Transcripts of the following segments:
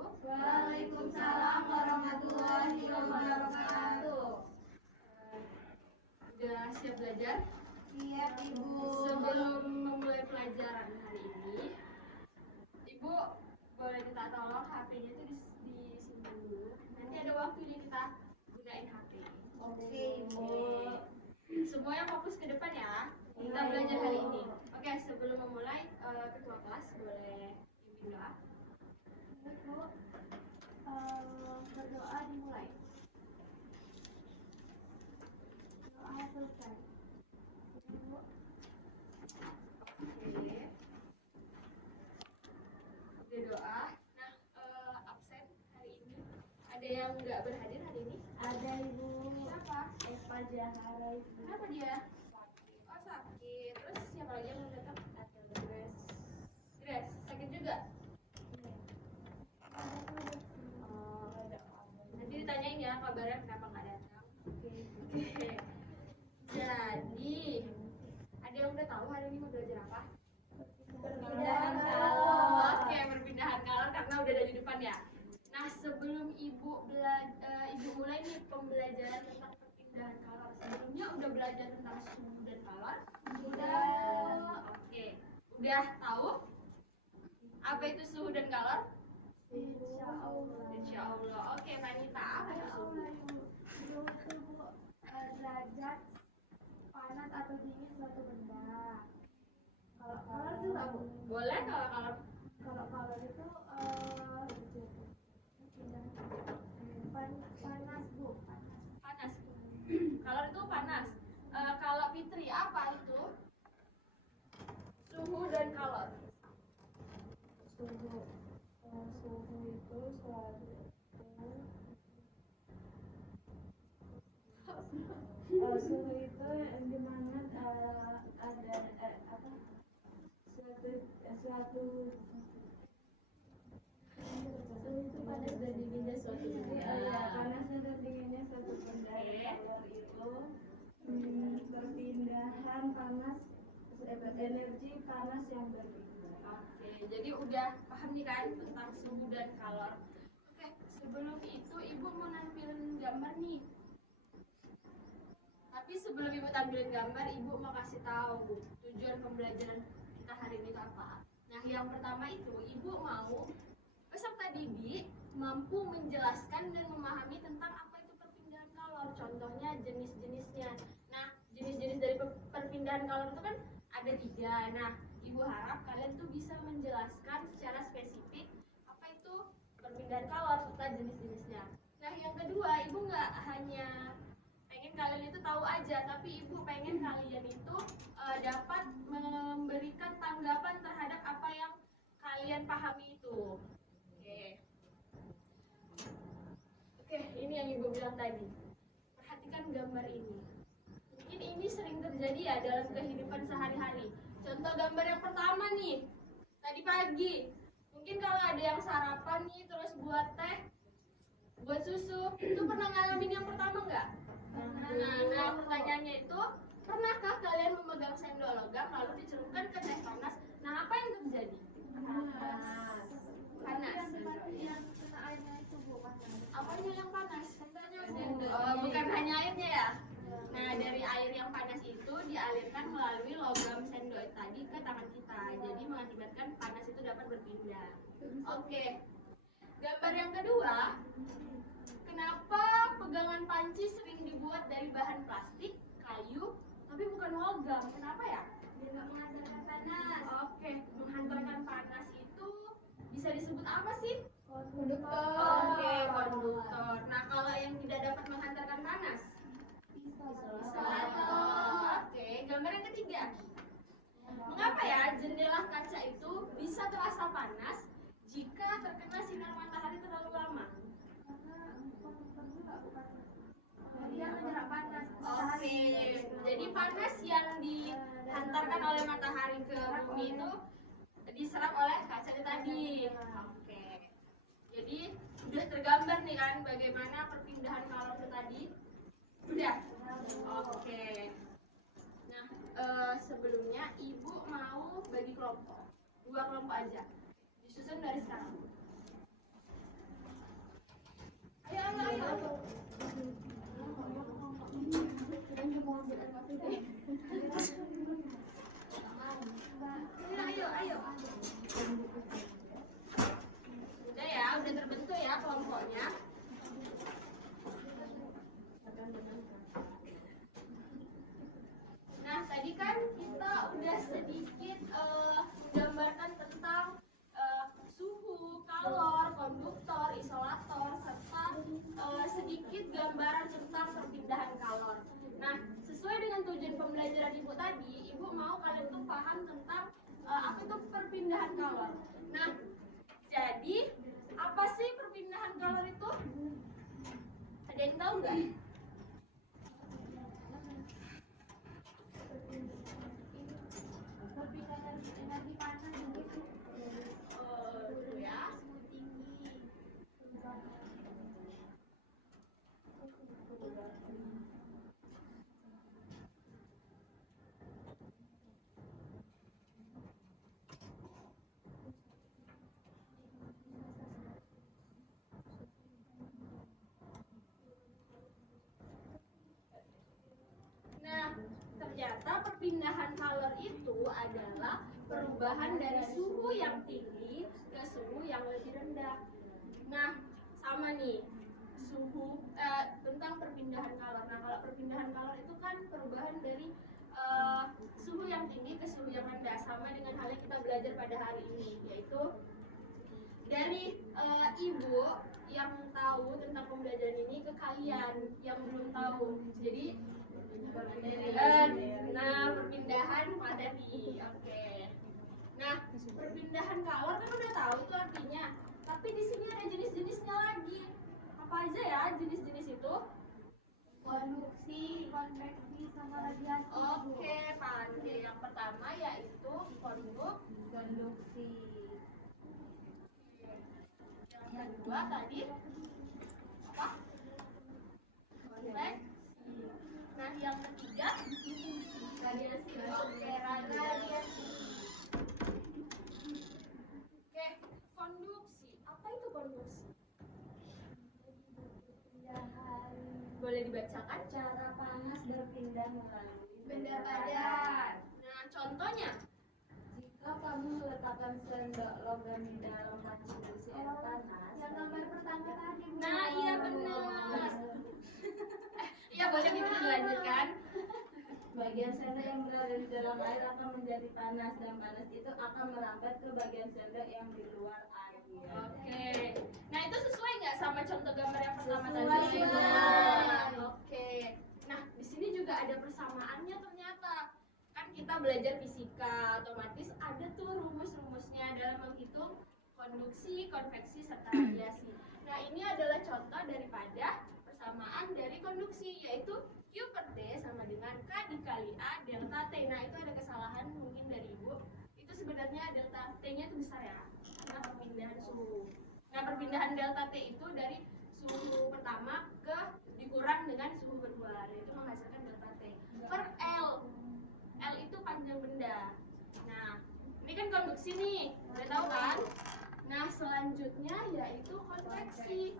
Waalaikumsalam warahmatullahi wabarakatuh. Udah siap belajar? Siap, Ibu. Sebelum memulai pelajaran hari ini, Ibu boleh minta tolong HP-nya itu disimpan dulu. Nanti ada waktu ini kita gunain HP. Oke, Ibu. Semuanya fokus ke depan ya. Kita belajar hari ini. Oke, sebelum memulai, ketua kelas boleh pimpin doa. Ibu, berdoa dimulai. Doa selesai. Ibu. Oke. Udah doa. Nah, absen hari ini. Ada yang nggak berhadir hari ini? Ada, Ibu. Siapa? Eva Jahara, Ibu. Kenapa dia? Sakit. Oh, sakit. Terus siapa lagi yang mau datang? Ada Grace. Grace, sakit juga? Nanti ditanyain ya kabarnya kenapa nggak datang. Oke. Jadi, ada yang udah tahu hari ini mau belajar apa? Perpindahan kalor. Oke, perpindahan kalor karena udah ada di depan ya. Nah, sebelum ibu mulai nih pembelajaran tentang perpindahan kalor. Sebelumnya udah belajar tentang suhu dan kalor? Sudah. Oke. Udah tahu apa itu suhu dan kalor? Insyaallah. Insyaallah. Oke, Vanita, apa itu suhu? Suhu itu, Bu, derajat panas atau dingin suatu benda. Kalau kalor juga, Bu. Boleh kalau kalor Kalau kalor itu panas, Bu. panas. Kalor itu panas. Kalau Fitri apa itu? Suhu dan kalor. Suhu itu suatu suhu itu yang dimana ada suatu suhu itu panas dan dinginnya suatu benda. Panasnya dan dinginnya suatu benda. Kalor itu perpindahan panas, energi panas yang berpindah. Oke, jadi udah paham nih kan tentang suhu dan kalor. Oke, sebelum itu ibu mau nampilin gambar nih. Tapi sebelum ibu tampilin gambar, ibu mau kasih tahu tujuan pembelajaran kita hari ini itu apa. Nah, yang pertama itu ibu mau peserta didik mampu menjelaskan dan memahami tentang apa itu perpindahan kalor. Contohnya jenis-jenisnya. Nah, jenis-jenis dari perpindahan kalor itu kan ada 3. Nah, ibu harap kalian tuh bisa menjelaskan secara spesifik apa itu perpindahan kalor serta jenis-jenisnya. Nah, yang kedua, ibu nggak hanya pengen kalian itu tahu aja, tapi ibu pengen kalian itu dapat memberikan tanggapan terhadap apa yang kalian pahami itu. Oke, ini yang ibu bilang tadi. Perhatikan gambar ini. Mungkin ini sering terjadi ya dalam kehidupan sehari-hari. Contoh gambar yang pertama nih, tadi pagi. Mungkin kalau ada yang sarapan nih, terus buat teh, buat susu, itu pernah ngalamin yang pertama nggak? Nah, pertanyaannya itu, pernahkah kalian memegang sendok logam lalu dicelupkan ke teh panas? Nah, apa yang terjadi? Panas. Yang kena airnya itu, Bu, panas. Apanya yang panas? Sendok. Bukan hanya airnya ya. Nah, dari air yang panas itu dialirkan melalui logam sendok tadi ke tangan kita. Jadi mengakibatkan panas itu dapat berpindah. Oke. Gambar yang kedua, kenapa pegangan panci sering dibuat dari bahan plastik, kayu, tapi bukan logam? Kenapa ya? Biar nggak menghantarkan panas. Oke, menghantarkan panas itu bisa disebut apa sih? Konduktor. Oke, konduktor. Nah, kalau yang tidak dapat menghantarkan panas? Isolator. Oke, gambar yang ketiga. Mengapa ya jendela kaca itu bisa terasa panas jika terkena sinar matahari terlalu lama? Dia menyerap panas. Oke, jadi panas yang dihantarkan oleh matahari ke bumi itu diserap oleh kaca itu tadi. Oke, jadi sudah tergambar nih kan bagaimana perpindahan kalor itu tadi. Sudah? Oke. Nah, sebelumnya ibu mau bagi kelompok, 2 kelompok aja, disusun dari sekarang. ayo. Ayo. Udah ya, udah terbentuk ya kelompoknya. Nah, tadi kan kita udah sedikit menggambarkan tentang suhu, kalor, konduktor, isolator, serta sedikit gambaran tentang perpindahan kalor. Nah, sesuai dengan tujuan pembelajaran Ibu tadi, Ibu mau kalian tuh paham tentang apa itu perpindahan kalor. Nah, jadi apa sih perpindahan kalor itu? Ada yang tahu nggak? Perpindahan energi panas gitu. Dulu ya. Nah, ternyata perpindahan kalor itu adalah perubahan dari suhu yang tinggi ke suhu yang lebih rendah. Nah, sama nih suhu tentang perpindahan kalor. Nah, kalau perpindahan kalor itu kan perubahan dari suhu yang tinggi ke suhu yang rendah, sama dengan hal yang kita belajar pada hari ini, yaitu dari Ibu yang tahu tentang pembelajaran ini ke kalian yang belum tahu. Jadi nah, perpindahan materi. Oke. Nah, perpindahan kalor kan udah tahu itu artinya. Tapi di sini ada jenis-jenisnya lagi. Apa aja ya jenis-jenis itu? Konduksi, konveksi, sama radiasi. Oke, pandai. Yang pertama yaitu konduksi. Yang kedua tadi apa? Konveksi. Nah, yang ketiga radiasi. Oke, radiasi. Oke, konduksi. Apa itu konduksi? Boleh dibacakan? Cara panas berpindah melalui Benda padat. Nah, contohnya? Jika kamu meletakkan sendok logam di dalam panci besi air panas. Yang gambar pertama tadi. Nah, iya benar. Iya, boleh kita dilanjutkan. Bagian sendok yang berada di dalam air akan menjadi panas dan panas itu akan merambat ke bagian sendok yang di luar air. Oke. Nah, itu sesuai nggak sama contoh gambar yang pertama Sesuai. tadi? Nah, oke. Nah, di sini juga ada persamaannya ternyata. Kan kita belajar fisika, otomatis ada tuh rumus-rumusnya dalam menghitung konduksi, konveksi, serta radiasi. Nah, ini adalah contoh daripada persamaan dari konduksi, yaitu Q per T sama dengan K dikali A delta T. Nah, itu ada kesalahan mungkin dari Ibu. Itu sebenarnya delta T-nya itu besar ya, karena perpindahan suhu. Nah, perpindahan delta T itu dari suhu pertama ke dikurang dengan suhu kedua, yaitu menghasilkan delta T per L. L itu panjang benda. Nah, ini kan konduksi nih, udah tahu kan? Nah, selanjutnya yaitu konveksi.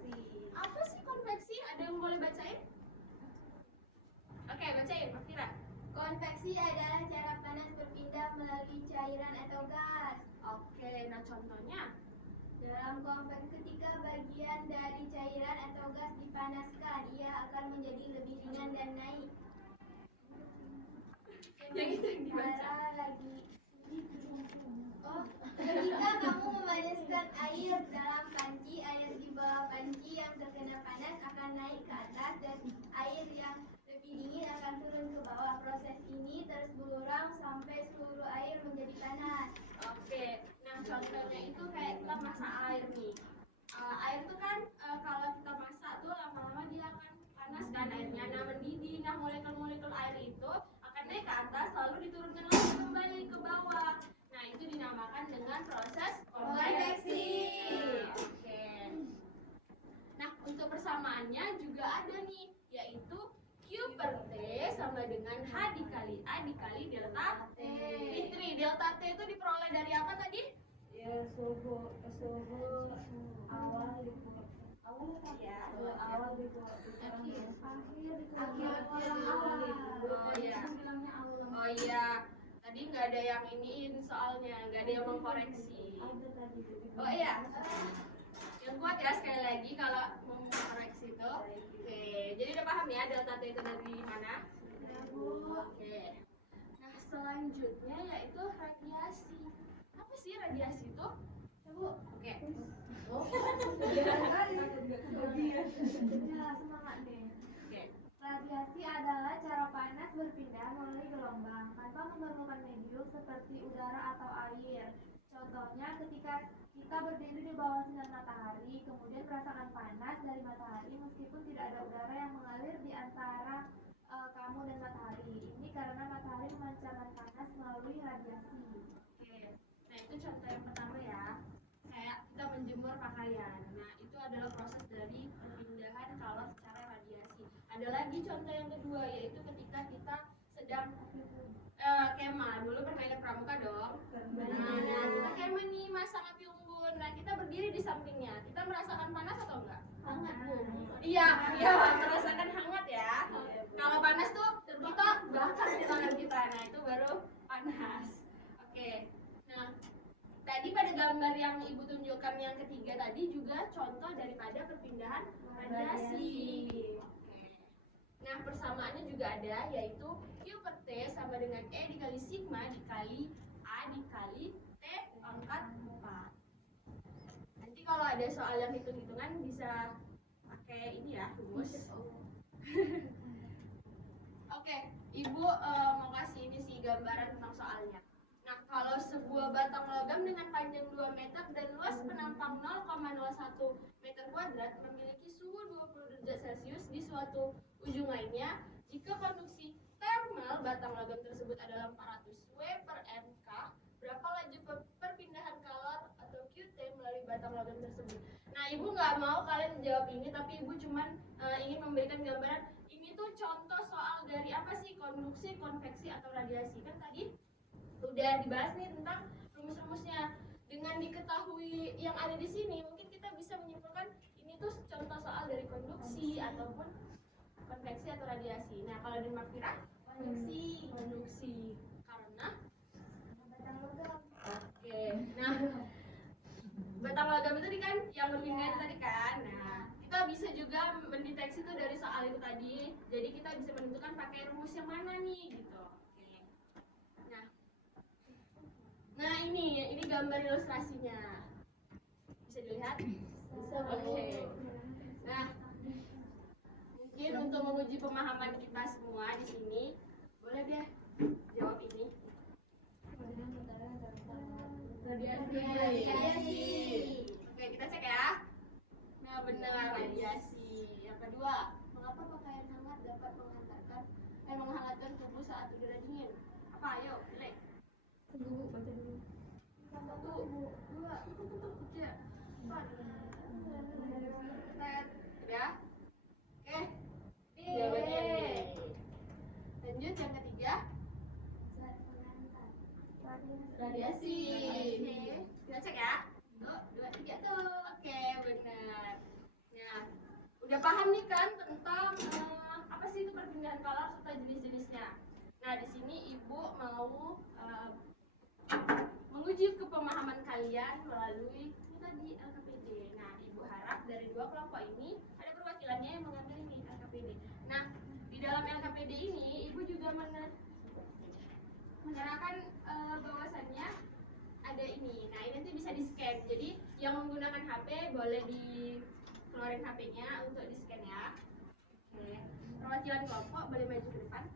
Apa sih konveksi? Ada yang boleh bacain? Oke, bacain, Mas Fira. Konveksi adalah cara panas berpindah melalui cairan atau gas. Oke, nah contohnya? Dalam konveksi, ketika bagian dari cairan atau gas dipanaskan, ia akan menjadi lebih ringan dan naik. Yang itu yang dibaca. Ketika kamu memanaskan air dalam panci, air di bawah panci yang terkena panas akan naik ke atas dan air yang lebih dingin akan turun ke bawah. Proses ini terus berulang sampai seluruh air menjadi panas. Oke, nah contohnya itu kayak kita masak air nih. Air itu kan kalau kita masak tuh lama-lama dia akan panas kan airnya. Nah, mendidih. Nah, molekul-molekul air itu akan naik ke atas lalu diturunkan lagi kembali ke bawah. Nah, itu dinamakan dengan proses konveksi. Oke. Nah, untuk persamaannya juga ada nih, yaitu Q per T sama dengan H dikali A dikali delta T. Fitri, delta T itu diperoleh dari apa tadi? Ya, suhu awal Ya. awal gitu. Akhir. Oh iya. Oh iya. Tadi nggak ada yang iniin soalnya, nggak ada yang mengkoreksi. Oh iya. Yang kuat ya sekali lagi kalau mau mengkoreksi itu. Oke. Jadi udah paham ya delta T itu dari mana? Oke. Nah selanjutnya yaitu radiasi. Apa sih radiasi itu? Coba. Oke. Ya, semangat deh. Oke. Radiasi adalah cara panas berpindah melalui gelombang tanpa memerlukan medium seperti udara atau air. Contohnya ketika kita berdiri di bawah sinar matahari, kemudian merasakan panas dari matahari meskipun tidak ada udara yang mengalir di antara kamu dan matahari. Ini karena matahari memancarkan panas melalui radiasi. Oke. Nah itu contoh yang pertama ya. Kayak kita menjemur pakaian. Nah itu adalah proses dari perpindahan kalor secara radiasi. Ada lagi contoh yang kedua yaitu ketika kita sedang kemah. Dulu pernah ingat pramuka dong. Nah kita kemah nih masang api unggun. Nah kita berdiri di sampingnya. Kita merasakan panas atau enggak? Hangat, Bu. Iya, merasakan hangat ya. Kalau panas tuh kita bakar di tangan kita. Nah itu baru panas. Oke. Nah tadi pada gambar yang ibu tunjukkan yang ketiga tadi juga contoh daripada perpindahan radiasi. Oke. Nah persamaannya juga ada yaitu Q per T sama dengan E dikali sigma dikali A dikali T pangkat 4. Nanti kalau ada soal yang hitung-hitungan bisa pakai ini ya rumus. Oke, ibu mau kasih ini sih gambaran tentang soalnya. Nah, kalau sebuah batang logam dengan panjang 2 meter dan luas penampang 0,01 meter kuadrat memiliki suhu 20 derajat Celcius di suatu ujung lainnya, jika konduksi thermal batang logam tersebut adalah 400 W per mK, berapa laju perpindahan kalor atau QT melalui batang logam tersebut? Nah, ibu nggak mau kalian menjawab ini, tapi ibu cuman ingin memberikan gambaran. Ini tuh contoh soal dari apa sih konduksi, konveksi, atau radiasi. Kan tadi udah dibahas nih tentang rumus-rumusnya. Dengan diketahui yang ada di sini, mungkin kita bisa menyimpulkan ini tuh contoh soal dari konduksi ataupun konveksi atau radiasi. Nah, kalau di Makfira konduksi karena Batang logam. oke. Nah, batang logam itu kan yang berpindah tadi kan. Nah, kita bisa juga mendeteksi itu dari soal itu tadi. Jadi kita bisa menentukan pakai rumus yang mana nih gitu. Oke. Nah ini gambar ilustrasinya. Bisa dilihat? Bisa. Oke. Nah, mungkin untuk menguji pemahaman kita semua di sini, boleh deh jawab ini. Radiasi. Oke, kita cek ya. Nah, benar radiasi. Yang kedua, mengapa pakaian hangat dapat menghangatkan tubuh saat udara dingin? Apa? Ayo, pilih. Baca dulu. 1, 2, 3, 4. Ya. Oke. Jawabannya B. Lanjut yang ketiga. Radiasi. Kita cek ya. 1, 2, 3 tuh. Oke, benar. Nah, udah paham nih kan tentang apa sih itu perpindahan kalor serta jenis-jenisnya. Nah, di sini ibu mau menguji kepemahaman kalian melalui ini tadi LKPD. Nah, ibu harap dari dua kelompok ini ada perwakilannya yang mengambil ini LKPD. Nah, di dalam LKPD ini ibu juga menerangkan bahwasannya ada ini. Nah, ini nanti bisa di scan. Jadi yang menggunakan HP boleh dikeluarin HP-nya untuk di scan ya. Oke. Perwakilan kelompok boleh maju ke depan.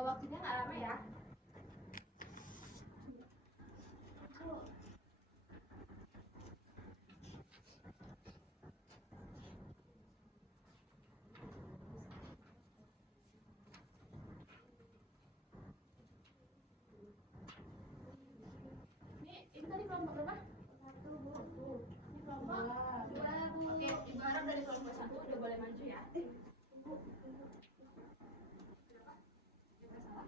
Waktunya nggak lama ya. kelompok berapa? 1, Bu. Ini kelompok 2, Bu. Oke, Ibu harap dari kelompok 1 udah boleh maju ya. Berapa? Nggak salah.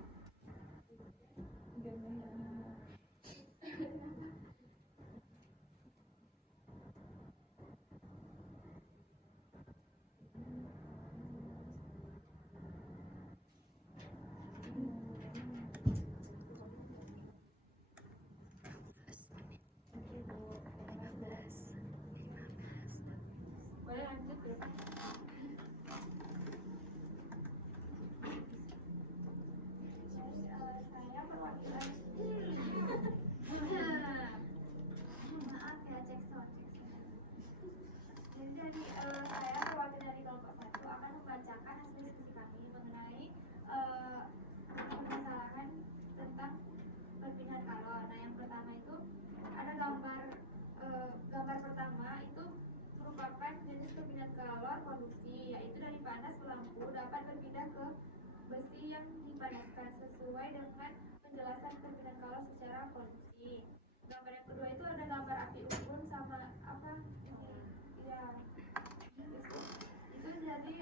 Boleh lanjut berapa? Saya perwakilan. Maaf ya, cek sound. Jadi saya perwakilan dari kelompok 1 akan membacakan hasil diskusi kami mengenai permasalahan tentang perpindahan kalor. Nah, yang pertama itu ada gambar pertama itu merupakan jenis perpindahan kalor konduksi, yaitu dari panas ke lampu dapat berpindah ke besi yang dipanaskan sesuai dengan penjelasan perpindahan kalor secara konduksi. Gambar yang kedua itu ada gambar api unggun sama apa ini ya itu jadi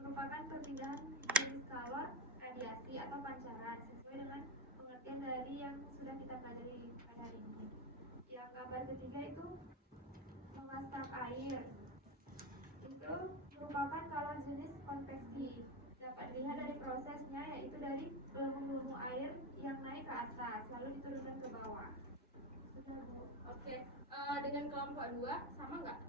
merupakan perpindahan jenis kalor radiasi atau pancaran sesuai dengan pengertian dari yang sudah kita pelajari pada hari ini. Yang gambar ketiga itu memasak air, itu merupakan kalor jenis konveksi. Dapat dilihat dari prosesnya, yaitu dari gelembung-gelembung air yang naik ke atas lalu diturunkan ke bawah. Sudah, Bu. Oke, dengan kelompok 2 sama nggak?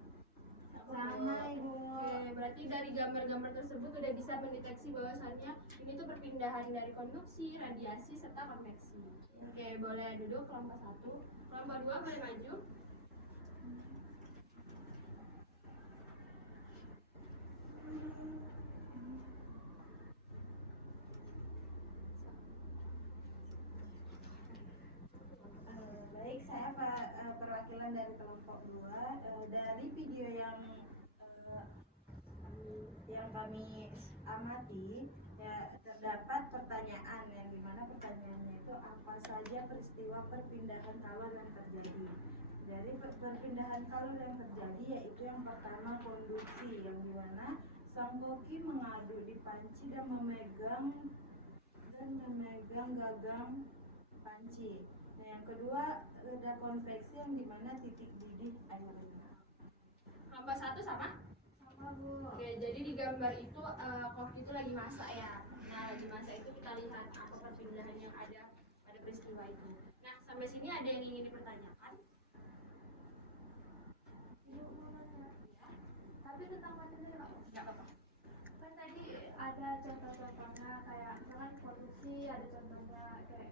Sama, Ibu. Oke, berarti dari gambar-gambar tersebut udah bisa mendeteksi bahwasannya ini tuh perpindahan dari konduksi, radiasi, serta konveksi. Oke, boleh duduk kelompok 1. Kelompok 2 boleh maju. Baik, saya perwakilan dari kelompok 2. Dari video yang kami amati, ya, terdapat pertanyaan yang dimana pertanyaannya itu apa saja peristiwa perpindahan kalor yang terjadi. Dari perpindahan kalor yang terjadi yaitu yang pertama konduksi, yang dimana sang koki mengadu di panci dan memegang gagang panci. Nah, yang kedua ada konveksi yang dimana titik didih airnya. Kelompok 1 sama? Sama, Bu. Oke, jadi di gambar itu koki itu lagi masak ya. Nah, lagi masak itu kita lihat apa perpindahan yang ada pada peristiwa itu. Nah, sampai sini ada yang ingin dipertanyakan? Ibu mau nanya. Tapi tentang materi Pak. Nggak apa-apa. Kan tadi ada contoh-contohnya kayak misalkan produksi, ada contohnya kayak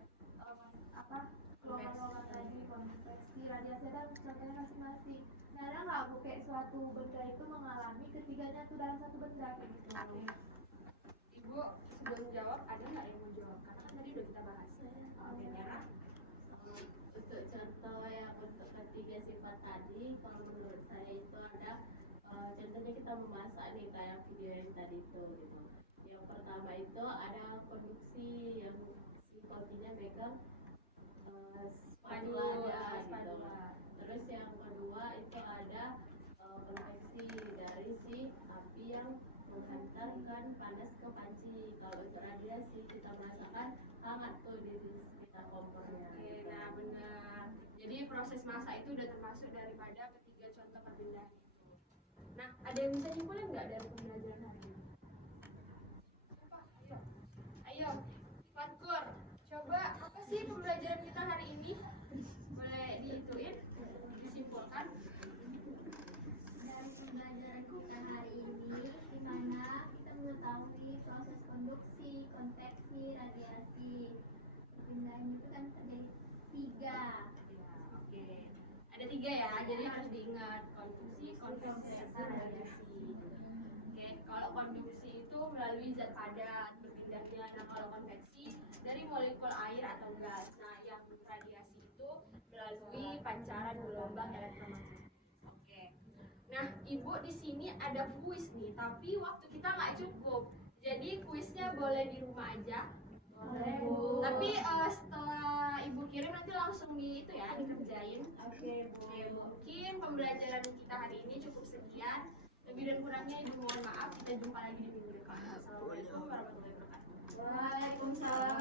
apa lomba-lomba tadi, konveksi, radiasi, dan contohnya masing-masing. Nah, ada nggak Bu kayak suatu benda itu mengalami ketiganya tuh dalam satu benda kayak gitu? Ibu sebelum jawab ada nggak yang mau jawab? Karena kan tadi udah kita bahas. Oke, Tiara. Untuk contoh yang untuk ketiga sifat tadi, kalau menurut saya itu ada contohnya kita memasak nih kayak video yang tadi itu gitu. Yang pertama itu ada konduksi yang si kokinya megang spatula gitu. Terus yang kedua itu ada konveksi dari si api yang menghantarkan panas ke panci. Kalau untuk radiasi kita merasakan hangat tuh di sekitar kompornya. Oke, nah benar. Jadi proses masak itu udah termasuk daripada ketiga contoh perpindahan itu. Nah, ada yang bisa nyimpulin nggak dari pembelajaran hari ini? Siapa? Ayo. Ayo, Fatkur. Coba apa sih pembelajaran kita hari ini? Boleh dihituin, disimpulkan. Dari pembelajaran kita hari ini, di mana kita mengetahui proses konduksi, konveksi, radiasi. Perpindahan itu kan terjadi 3. Ya, oke. Ada 3 ya, jadi harus diingat konduksi, konveksi, dan radiasi. Oke, kalau konduksi itu melalui zat padat berpindahnya. Nah, kalau konveksi dari molekul air atau gas. Nah, yang radiasi itu melalui pancaran gelombang elektromagnetis. Oke. Nah, Ibu di sini ada kuis nih, tapi waktu kita nggak cukup. Jadi kuisnya boleh di rumah aja. Boleh, Bu. Tapi setelah Ibu kirim nanti langsung di itu ya dikerjain. Bu. Oke, mungkin pembelajaran kita hari ini cukup sekian. Lebih dan kurangnya ibu mohon maaf. Kita jumpa lagi di minggu depan. Assalamualaikum warahmatullahi wabarakatuh. Waalaikumsalam